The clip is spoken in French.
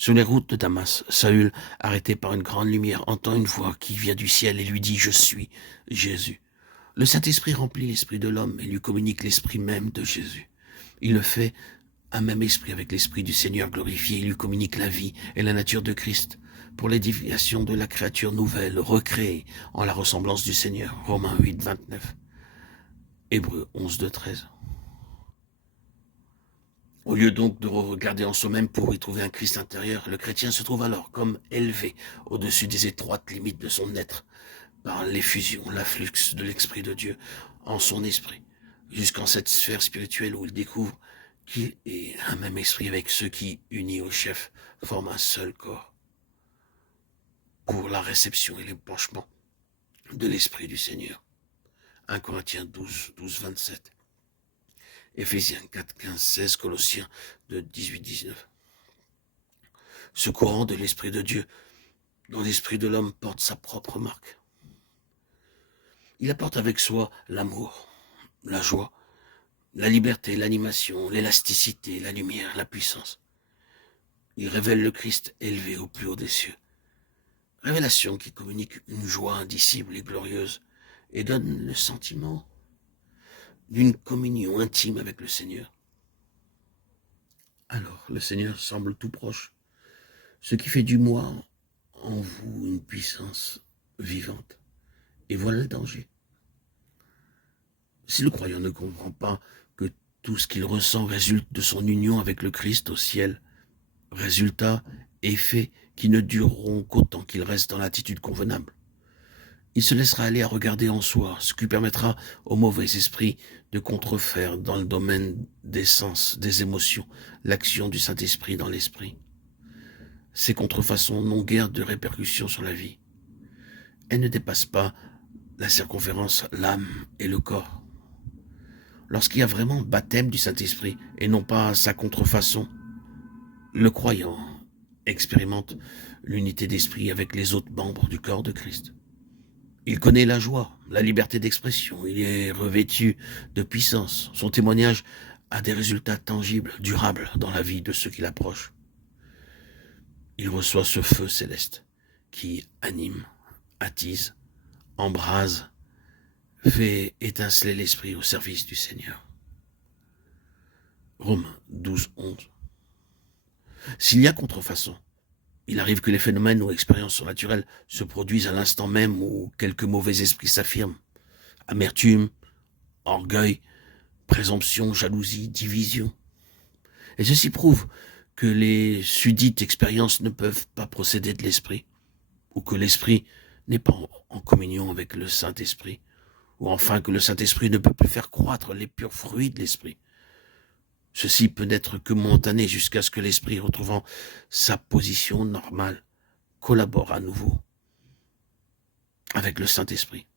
Sur les routes de Damas, Saül, arrêté par une grande lumière, entend une voix qui vient du ciel et lui dit « Je suis Jésus ». Le Saint-Esprit remplit l'esprit de l'homme et lui communique l'esprit même de Jésus. Il le fait un même esprit avec l'esprit du Seigneur glorifié. Il lui communique la vie et la nature de Christ pour l'édification de la créature nouvelle, recréée en la ressemblance du Seigneur. Romains 8, 29. Hébreux 11, 2, 13. Au lieu donc de regarder en soi-même pour y trouver un Christ intérieur, le chrétien se trouve alors comme élevé au-dessus des étroites limites de son être, par l'effusion, l'afflux de l'Esprit de Dieu en son esprit, jusqu'en cette sphère spirituelle où il découvre qu'il est un même esprit avec ceux qui, unis au chef, forment un seul corps pour la réception et l'épanchement de l'Esprit du Seigneur. 1 Corinthiens 12, 12, 27. Éphésiens 4, 15, 16, Colossiens 2, 18, 19. Ce courant de l'Esprit de Dieu, dont l'Esprit de l'homme porte sa propre marque. Il apporte avec soi l'amour, la joie, la liberté, l'animation, l'élasticité, la lumière, la puissance. Il révèle le Christ élevé au plus haut des cieux. Révélation qui communique une joie indicible et glorieuse et donne le sentiment d'une communion intime avec le Seigneur. Alors, le Seigneur semble tout proche, ce qui fait du moi en vous une puissance vivante. Et voilà le danger. Si le croyant ne comprend pas que tout ce qu'il ressent résulte de son union avec le Christ au ciel, résultats, effets qui ne dureront qu'autant qu'il reste dans l'attitude convenable, il se laissera aller à regarder en soi, ce qui permettra au mauvais esprit de contrefaire dans le domaine des sens, des émotions, l'action du Saint-Esprit dans l'esprit. Ces contrefaçons n'ont guère de répercussions sur la vie. Elles ne dépassent pas la circonférence, l'âme et le corps. Lorsqu'il y a vraiment baptême du Saint-Esprit et non pas sa contrefaçon, le croyant expérimente l'unité d'esprit avec les autres membres du corps de Christ. Il connaît la joie, la liberté d'expression, il est revêtu de puissance. Son témoignage a des résultats tangibles, durables dans la vie de ceux qui l'approchent. Il reçoit ce feu céleste qui anime, attise, embrase, fait étinceler l'esprit au service du Seigneur. Romains 12, 11. S'il y a contrefaçon, il arrive que les phénomènes ou expériences surnaturelles se produisent à l'instant même où quelques mauvais esprits s'affirment. Amertume, orgueil, présomption, jalousie, division. Et ceci prouve que les susdites expériences ne peuvent pas procéder de l'esprit, ou que l'esprit n'est pas en communion avec le Saint-Esprit, ou enfin que le Saint-Esprit ne peut plus faire croître les purs fruits de l'esprit. Ceci peut n'être que momentané jusqu'à ce que l'esprit, retrouvant sa position normale, collabore à nouveau avec le Saint-Esprit.